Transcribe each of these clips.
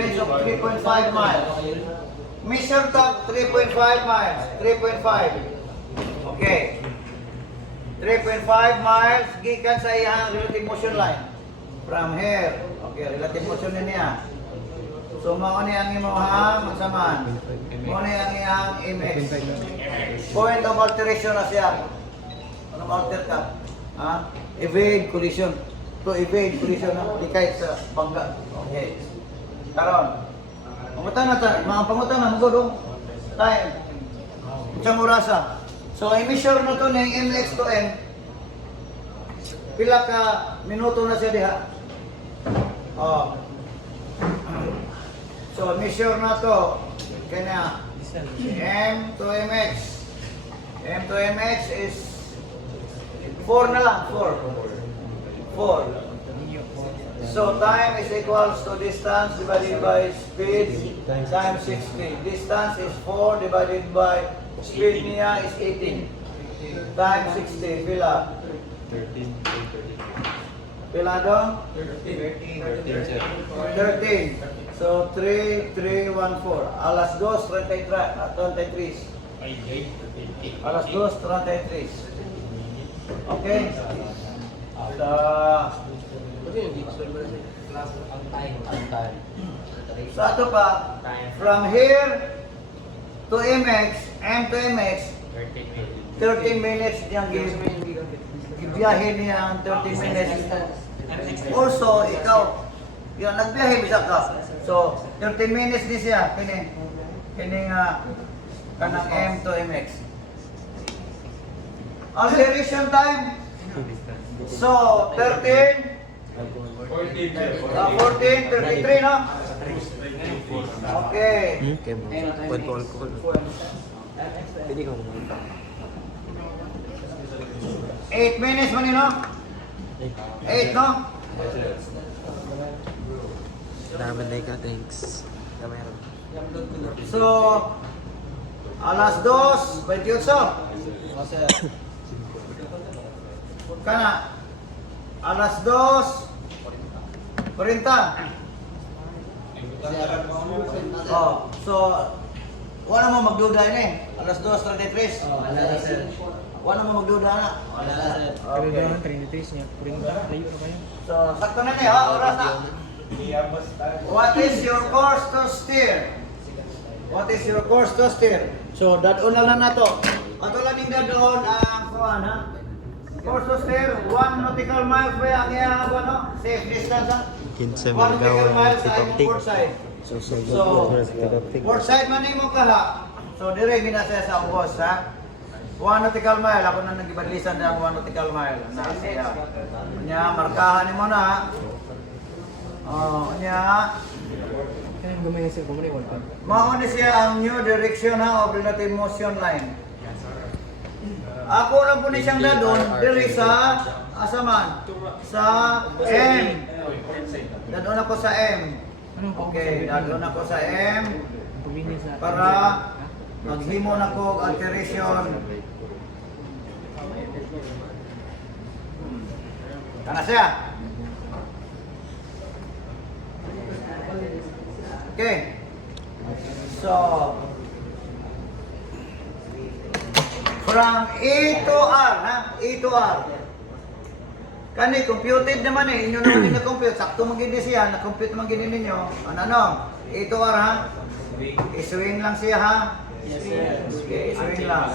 range of 3.5 miles. Measure top 3.5 miles. 3.5. Okay. 3.5 miles gikan sa iyang relative motion line. From here. Okay, relative motion niya. So mao ni ang imong magsaman. Mao ni ang iyang image. Point of alteration na siya. Ano alter ka? Ha? Evade collision. To evade collision na likay sa bangga. Okay. Karon. Mga pangutan na magudong time. Isang orasa. So i-measure na to ng MX to M. Pila ka minuto na siya diha. Oh. So measure na to kanya M to MX. M to MX is 4 na lang, 4. So time is equals to distance divided by speed times 60. Distance is 4 divided by speed niya is 18. Times 60, pila? 13. Pila dong? 13. 13. So 3, 3, 1, 4. Alas 2, 33. Alas 2, 33. Okay? So ato pa, from here to MX, M to MX, 13 minutes niyang gibiyahe niya 13 minutes. Also, ikaw, yung nagbiyahe bisa ka. So, 13 minutes din siya, kining kanang M to MX. Acceleration time. So, 13, 14, 33, no? Okay. Pwede ko alcohol. Pwede ko 8 minutes man yun, no? 8, no? Dami na ka, thanks. Kamera. So, alas 2, 28. Kana, alas 2, 40. Oh, so, wala mo magduda ini. Alas 2:33. Wala mo magduda na. Okay. So, sakto na niya, oras na. What is your course to steer? What is your course to steer? So, dadon na lang na to. Ato lang yung dadon ang kuhan, ha? Course to steer, 1 nautical miles pa yung ano? Safe distance, ha? 15 1 nautical miles sa Tipaptik. port side. So, Port side man mo kaha. So, dire ginasa sa ubos, ha? 1 nautical mile, ako na nagibadlisan na ang 1 nautical mile. Na siya. Kanya, markahan mo na, ha? Oh, kanya. Mauna siya ang new direction, ha, of relative motion line. Ako lang po ni siyang dadon, diri sa asaman, sa M. Dadon ako sa M. Okay, dadon ako sa M para maghimo na ko alteration. Kana siya. Okay. So, from A to R, ha? A to R. Kani, computed naman eh. Inyo naman yung na-compute. Sakto magindi siya. Na-compute magindi ninyo. Ano? A to R, ha? I-swing lang siya, ha? Okay, i-swing lang.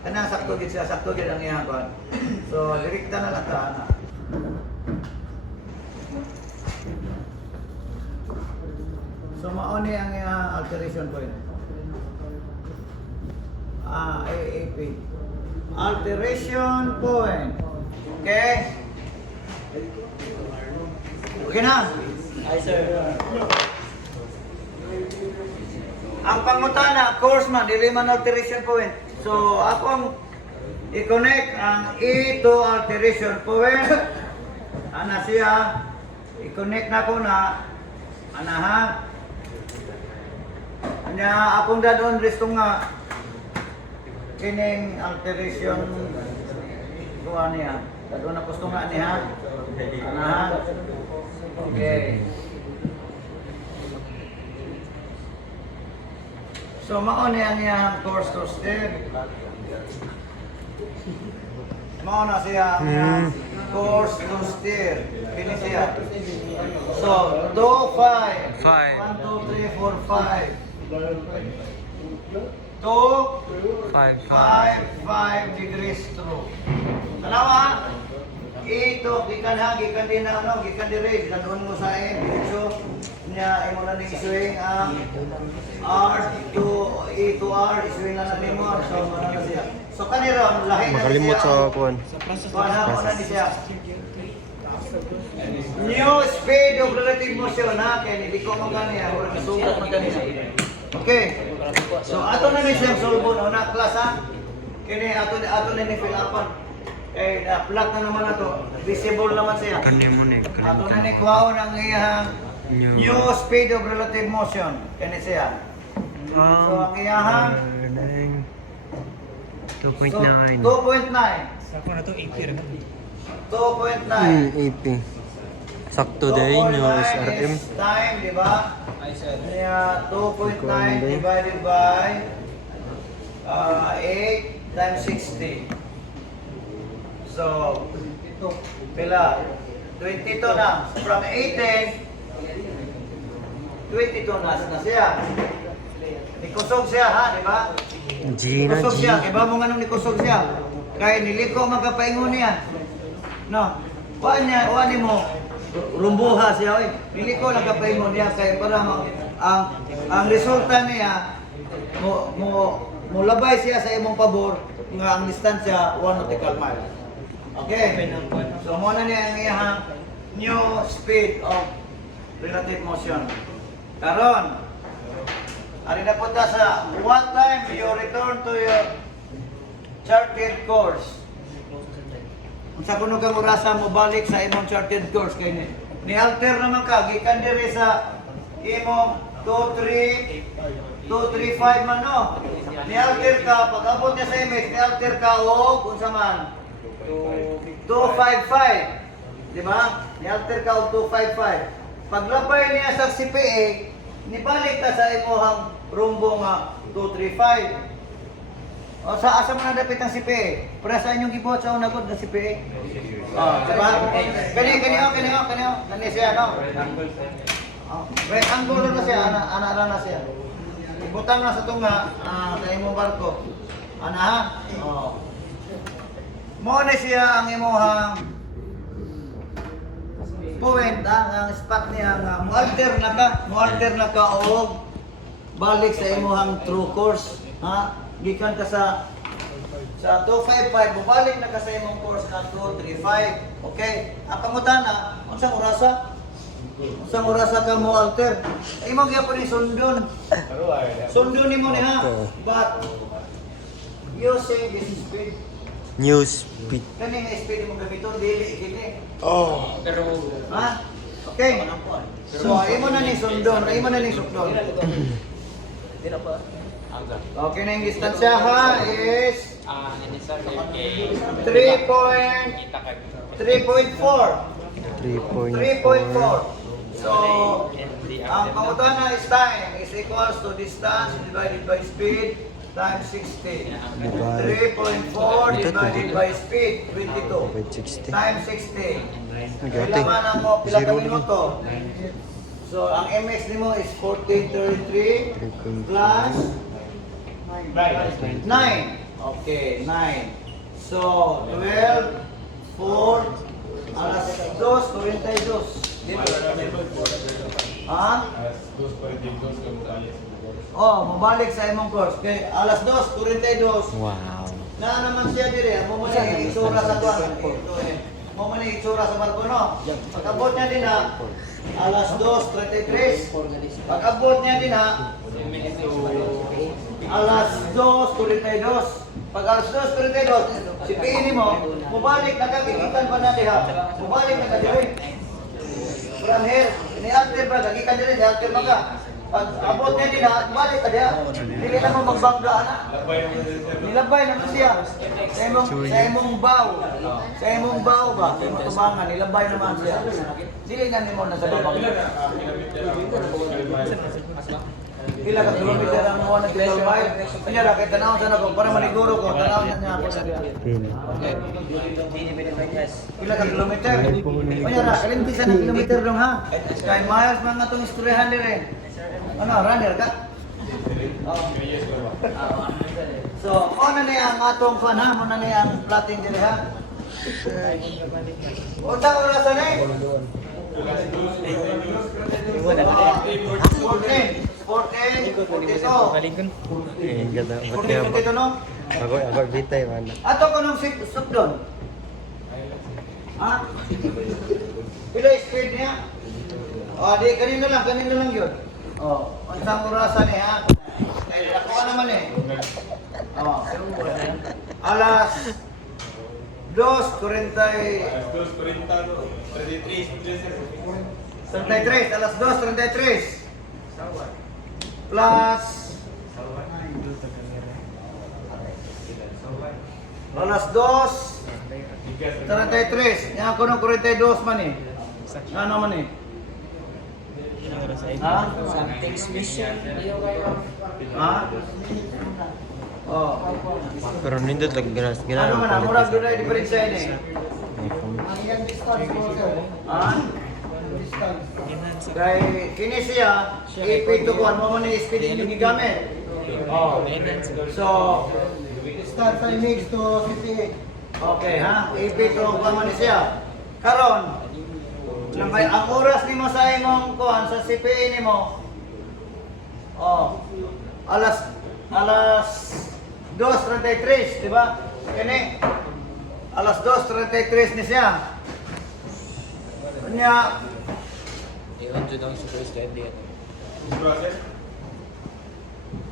Kana, sakto gid siya. Sakto gid ang iyang kon. So, direkta na lang ta, na. So, mauni ang iyang alteration point. AAP. Alteration point. Okay? Okay na? Ay, sir. Ang pangutana, course man, dili man alteration point. So, akong i-connect ang E to alteration point. Ana siya, i-connect na ko na, ana ha? Anya, akong dadon resto nga, kining alteration kuha niya. Dadon na gusto nga niya. Ana ha? Okay. So mao ni ang iyang course to steer. Mao na siya ang iyang course to steer. Kini siya. So 2, 5. 1, 2, 3, 4, 5. 2, 5, 5 degrees through. Tanawa, ito, gikan din na ano, gikan di rin, doon mo sa so, niya, imo na ni swing ang R to E to R, swing na natin mo, so, ano na siya. So, kanira, lahi na Makalimot siya. sa kuwan. Mo na ni siya. New speed of relative motion, ha, kaya hindi ko magani, ha, wala nasugat magani. Okay. So ato na ni siyang solvo no na class ha. Kini ato na ni fill upan. Flat na naman ato. Visible naman siya. Kani mo ni. Ato na ni kuhaon ang iyang new speed of relative motion. Kani siya. So ang iyang 2.9. 2.9. Sako na to 80 ra. 2.9. 80. Sakto din yung SRM. Time, di ba? Kaya 2.9 divided by 8 times 60. So, pila? 22 na. From 18, 22 na siya. Nikusog siya ha, di ba? G na Nikusog G. siya. Kaya ba mo nga nung nikusog siya? Kaya niliko magkapaingon niya. No. Kuhaan mo. Rumbuha siya, oy. Dili ko lang kapay mo niya kay para ang resulta niya mo labay siya sa imong pabor nga ang distansya 1 nautical mile. Okay. So mo na niya ang iyang new speed of relative motion. Karon ari na punta sa what time you return to your charted course. Unsa kuno kang orasa mo balik sa imong charted course kay ni alter naman ka gikan diri sa imong 235 man no. Ni alter ka pag abot niya sa image ni alter ka og unsa man 255. Di ba? Ni alter ka og 255. Paglabay niya sa CPA, nibalik ka sa imong rumbo nga 235. O sa asa man dapit ang CPA? Para sa inyong gibuhat sa una gud nga CPA. Oh, diba? Kani siya no. Right angle na siya, ana na siya. Ibutang na sa tunga sa imong barko. Ana ha? Oh. Mo na siya ang imong point ang spot niya nga mo-alter na ka og balik sa imong true course, ha? Gikan ka sa 255, bubalik na ka sa imong course na 235. Okay? Ang pangutana, unsang orasa? Unsang orasa ka mo alter? Imong gyapon ni sundon. Sundon nimo ni ha. But you say this is speed. New speed. Kani nga speed mo gamiton dili kini. Oh. Pero Ha? Okay. So imo na ni sundon, imo na ni sukdon. Okay na yung distansya ha is ini sa kay 3.4. 3.4. 3.4. So, ang pangutana is time is equals to distance divided by speed times 60. 3.4 divided by speed, 22. 60. Times 60. Nagate. Kailangan mo pila ka Zero minuto. So, ang MX nimo is 1433 plus 9. Okay, 9. So, 12, 4, alas 2:42. Ha? Oh, mabalik sa imong course. Okay, alas 2:42. Wow. Na naman siya dire, mo man ni itsura sa tuwan. Mo man ni itsura sa barko no. Pag-abot niya din ha, alas 2:33. Pag-abot niya din ha, alas 2:42. Pag alas 2:42, si PN mo, mubalik na kagigitan pa na diha. Mubalik na ka dire. From here, ni alter ba kagigitan dire, di alter ka. Pag abot niya din ha, balik ka diha. Dili na mo magbangga na. Nilabay naman siya. Sa imong baw. Sa imong baw ba? Sa imong tubangan, nilabay naman siya. Dili na nimo na sa babang. Pila ka kilometer ang mga nag-12 mile. Kanya ra kay tanaw sa nako para maniguro ko tanaw na niya ako. Okay. Pila ka kilometer? Kanya ra kalin bisa na kilometer dong ha. Kay miles mga tong istoryahan dire. Ano, runner ka? Oh. So, ano na ang atong fan ha? Muna na ang plotting dire ha? Unta orasan eh? 14, 42. Eh, ganda. Ba't kaya ba? 42 no? Ako bitay man. Ato ko nung stop doon. Ha? Pila speed niya? Di kanino lang yun. Unsang orasan eh ha? Ay, ako ka naman eh. Alas 2:33, alas 2:33 plus alas 2:33 yan ako ng 42 man eh ano man eh ha? Ha? Oh. Pero nindot lang ganas. Ano man ang murag doon ay diferensya yun eh ha? Kaya kini siya, ipitukuan mo man yung speed yung gigamit. So, distance ay mix to 58. Okay ha, ipitukuan mo ni siya. Karon, ang oras ni mo sa imong kuhan sa CPA ni mo, alas 2:33, di ba? Kini, alas 2:33 ni siya. Kanya,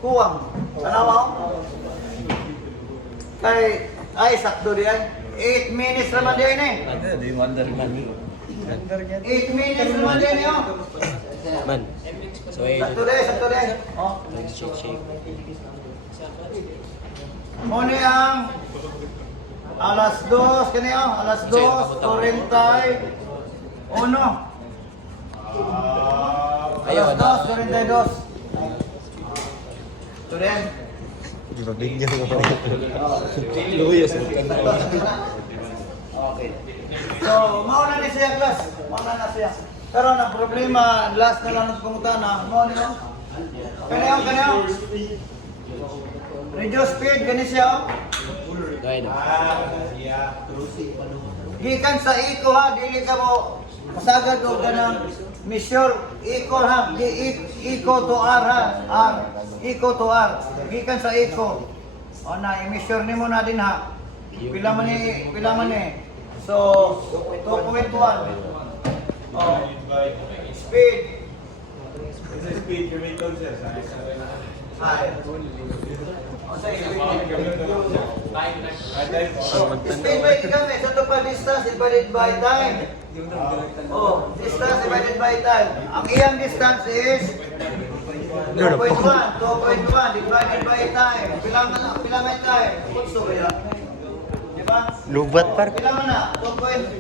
kuwang. Tanawa ko? Kay, ay, sakto diyan. 8 minutes naman diyan eh. 8 minutes naman diyan eh, oh. Man. So, Sakto diyan. Oh. shake. Muna ang alas 2, kanya oh, alas 2:41. Alas 2:42. Ito din. Di ba bigyan mo? Okay. So, mauna ni siya class. Mauna na siya. Pero ang problema, last na lang ng pangutana, mauna na. Kanya. Reduce speed, kanya siya. Gikan sa eco ha, dili ka mo masagad o ganang measure eco ha, eco to R ha, R, eco to R, gikan sa eco. O na, i-measure nimo na din ha. Pila man eh. So, 2.1. Speed. Ay. Speed by gamit sa to pa distance divided by time. Distance divided by time. Ang iyang distance is 2.1 divided by time. Pila may time? Kutso ba yan? Diba? Lubat par. Pila man na? 2.1.